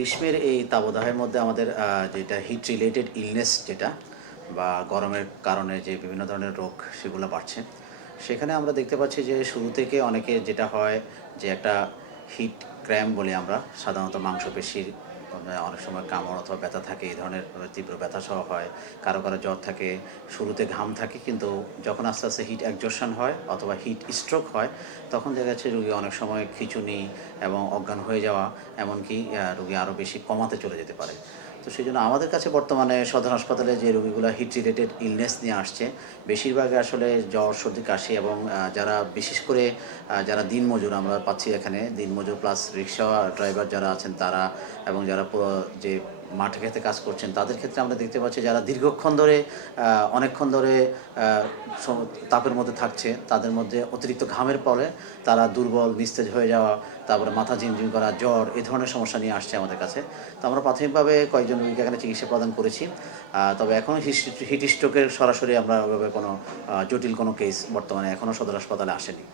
গ্রীষ্মের এই তাপদাহের মধ্যে আমাদের যেটা হিট রিলেটেড ইলনেস যেটা বা গরমের কারণে যে বিভিন্ন ধরনের রোগ সেগুলো বাড়ছে। সেখানে আমরা দেখতে পাচ্ছি যে শুরু থেকে অনেকের যেটা হয় যে একটা হিট ক্র্যাম্প বলি আমরা, সাধারণত মাংসপেশির অনেক সময় কামড় অথবা ব্যথা থাকে, এই ধরনের তীব্র ব্যথা সহ হয়। কারো কারো জ্বর থাকে, শুরুতে ঘাম থাকে, কিন্তু যখন আস্তে আস্তে হিট একজশন হয় অথবা হিট স্ট্রোক হয় তখন দেখা যাচ্ছে রোগী অনেক সময় খিঁচুনি এবং অজ্ঞান হয়ে যাওয়া, এমনকি রোগী আরও বেশি কমাতে চলে যেতে পারে। তো সেই জন্য আমাদের কাছে বর্তমানে সদর হাসপাতালে যে রোগীগুলো হিট রিলেটেড ইলনেস নিয়ে আসছে, বেশিরভাগই আসলে জ্বর, সর্দি, কাশি এবং যারা বিশেষ করে যারা দিনমজুর আমরা পাচ্ছি এখানে, দিনমজুর প্লাস রিক্সা ড্রাইভার যারা আছেন তারা, এবং যারা যে মাঠে খেতে কাজ করছেন তাদের ক্ষেত্রে আমরা দেখতে পাচ্ছি যারা দীর্ঘক্ষণ ধরে অনেকক্ষণ ধরে তাপের মধ্যে থাকছে, তাদের মধ্যে অতিরিক্ত ঘামের ফলে তারা দুর্বল, নিস্তেজ হয়ে যাওয়া, তারপরে মাথা ঝিমঝিম করা, জ্বর, এই ধরনের সমস্যা নিয়ে আসছে আমাদের কাছে। তো আমরা প্রাথমিকভাবে কয়েকজন রোগীকে এখানে চিকিৎসা প্রদান করেছি। তবে এখনও হিট স্ট্রোকের সরাসরি আমরা ওইভাবে কোনো জটিল কোনো কেস বর্তমানে এখনও সদর হাসপাতালে আসেনি।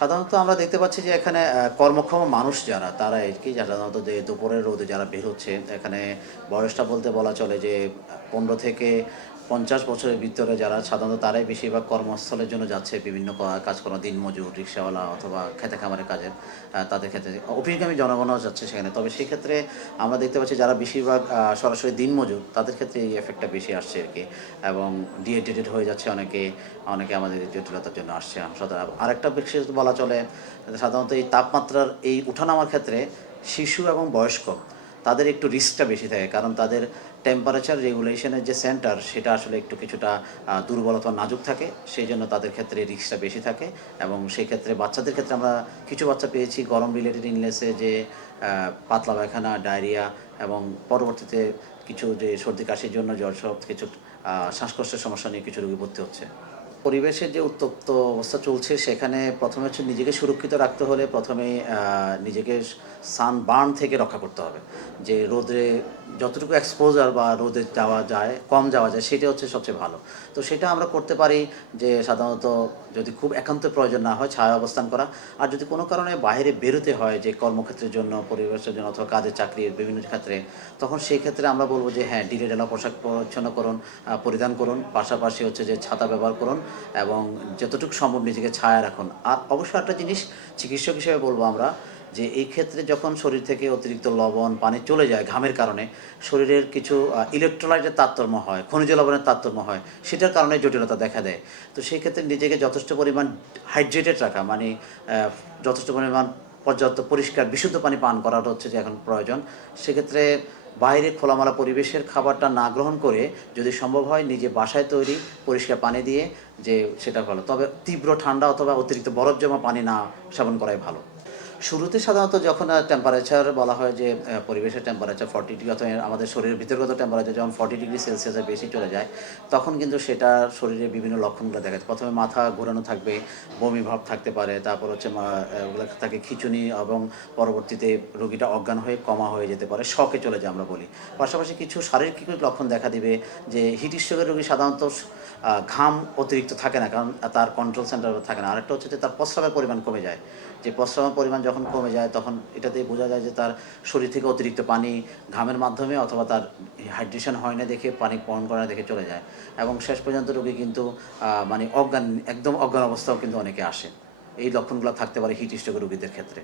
সাধারণত আমরা দেখতে পাচ্ছি যে এখানে কর্মক্ষম মানুষ যারা, তারা আর কি সাধারণত যে দুপুরের রোদে যারা বের হচ্ছে, এখানে বয়সটা বলতে বলা চলে যে 15 থেকে 50 বছরের ভিতরে যারা, সাধারণত তারাই বেশিরভাগ কর্মস্থলের জন্য যাচ্ছে, বিভিন্ন কাজকর্ম, দিনমজুর, রিক্সাওয়ালা অথবা খেতে খামারের কাজের, তাদের ক্ষেত্রে অফিসগামী জনগণও যাচ্ছে সেখানে। তবে সেই ক্ষেত্রে আমরা দেখতে পাচ্ছি যারা বেশিরভাগ সরাসরি দিনমজুর, তাদের ক্ষেত্রে এই এফেক্টটা বেশি আসছে আর কি, এবং ডিহাইড্রেটেড হয়ে যাচ্ছে অনেকে, অনেকে আমাদের এই জটিলতার জন্য আসছে হাসপাতালে। আরেকটা বিশেষ বলা চলে, সাধারণত এই তাপমাত্রার এই উঠানামার ক্ষেত্রে শিশু এবং বয়স্ক তাদের একটু রিস্কটা বেশি থাকে, কারণ তাদের টেম্পারেচার রেগুলেশনের যে সেন্টার সেটা আসলে একটু কিছুটা দুর্বল অথবা নাজুক থাকে, সেই জন্য তাদের ক্ষেত্রে রিস্কটা বেশি থাকে। এবং সেই ক্ষেত্রে বাচ্চাদের ক্ষেত্রে আমরা কিছু বাচ্চা পেয়েছি গরম রিলেটেড ইলনেসে, যে পাতলা পায়খানা, ডায়রিয়া, এবং পরবর্তীতে কিছু যে সর্দি কাশির জন্য জ্বর সব কিছু শ্বাসকষ্টের সমস্যা নিয়ে কিছু রোগী ভর্তি হচ্ছে। পরিবেশের যে উত্তপ্ত অবস্থা চলছে সেখানে প্রথমে হচ্ছে নিজেকে সুরক্ষিত রাখতে হলে প্রথমে নিজেকে সানবার্ন থেকে রক্ষা করতে হবে। যে রোদে যতটুকু এক্সপোজার বা রোদে যাওয়া যায়, কম যাওয়া যায়, সেটা হচ্ছে সবচেয়ে ভালো। তো সেটা আমরা করতে পারি যে সাধারণত যদি খুব একান্ত প্রয়োজন না হয় ছায়া অবস্থান করা। আর যদি কোনো কারণে বাইরে বেরোতে হয়, যে কর্মক্ষেত্রের জন্য, পরিবেশের জন্য অথবা কাজের, চাকরির বিভিন্ন ক্ষেত্রে, তখন সেই ক্ষেত্রে আমরা বলবো যে হ্যাঁ, ঢিলেঢালা পোশাক পরিচ্ছন্ন করুন, পরিধান করুন, পাশাপাশি হচ্ছে যে ছাতা ব্যবহার করুন, এবং যতটুকু সম্ভব নিজেকে ছায়া রাখুন। আর অবশ্যই একটা জিনিস চিকিৎসক হিসেবে বলবো আমরা, যে এই ক্ষেত্রে যখন শরীর থেকে অতিরিক্ত লবণ পানি চলে যায় ঘামের কারণে, শরীরের কিছু ইলেকট্রোলাইটের তারতম্য হয়, খনিজ লবণের তারতম্য হয়, সেটার কারণে জটিলতা দেখা দেয়। তো সেই ক্ষেত্রে নিজেকে যথেষ্ট পরিমাণ হাইড্রেটেড রাখা, মানে যথেষ্ট পরিমাণ পর্যাপ্ত পরিষ্কার বিশুদ্ধ পানি পান করাটা হচ্ছে যে এখন প্রয়োজন। সেক্ষেত্রে বাইরে খোলামেলা পরিবেশের খাবারটা না গ্রহণ করে যদি সম্ভব হয় নিজে বাসায় তৈরি পরিষ্কার পানি দিয়ে, যে সেটা ভালো। তবে তীব্র ঠান্ডা অথবা অতিরিক্ত বরফ জমা পানি না সেবন করাই ভালো। শুরুতে সাধারণত যখন টেম্পারেচার বলা হয় যে পরিবেশের টেম্পারেচার 40 ডিগ্রি, অথবা আমাদের শরীরের ভিতরগত টেম্পারেচার যখন 40 ডিগ্রি সেলসিয়াসের বেশি চলে যায়, তখন কিন্তু সেটা শরীরের বিভিন্ন লক্ষণগুলো দেখা যায়। প্রথমে মাথা ঘোরানো থাকবে, বমি ভাব থাকতে পারে, তারপর হচ্ছে ওগুলো থাকে খিঁচুনি, এবং পরবর্তীতে রোগীটা অজ্ঞান হয়ে কমা হয়ে যেতে পারে, শকে চলে যায় আমরা বলি। পাশাপাশি কিছু শারীরিক কিছু লক্ষণ দেখা দিবে, যে হিট স্ট্রোকের রোগী সাধারণত ঘাম অতিরিক্ত থাকে না, কারণ তার কন্ট্রোল সেন্টার থাকে না। আরেকটা হচ্ছে যে তার প্রস্রাবের পরিমাণ কমে যায়। যে প্রস্রাবের পরিমাণ যখন কমে যায় তখন এটাতে বোঝা যায় যে তার শরীর থেকে অতিরিক্ত পানি ঘামের মাধ্যমে অথবা তার হাইড্রেশন হয় না দেখে, পানি পান করা দেখে চলে যায়, এবং শেষ পর্যন্ত রোগী কিন্তু মানে অজ্ঞান, একদম অজ্ঞান অবস্থাও কিন্তু অনেকে আসে। এই লক্ষণগুলো থাকতে পারে হিট স্ট্রোকের রোগীদের ক্ষেত্রে।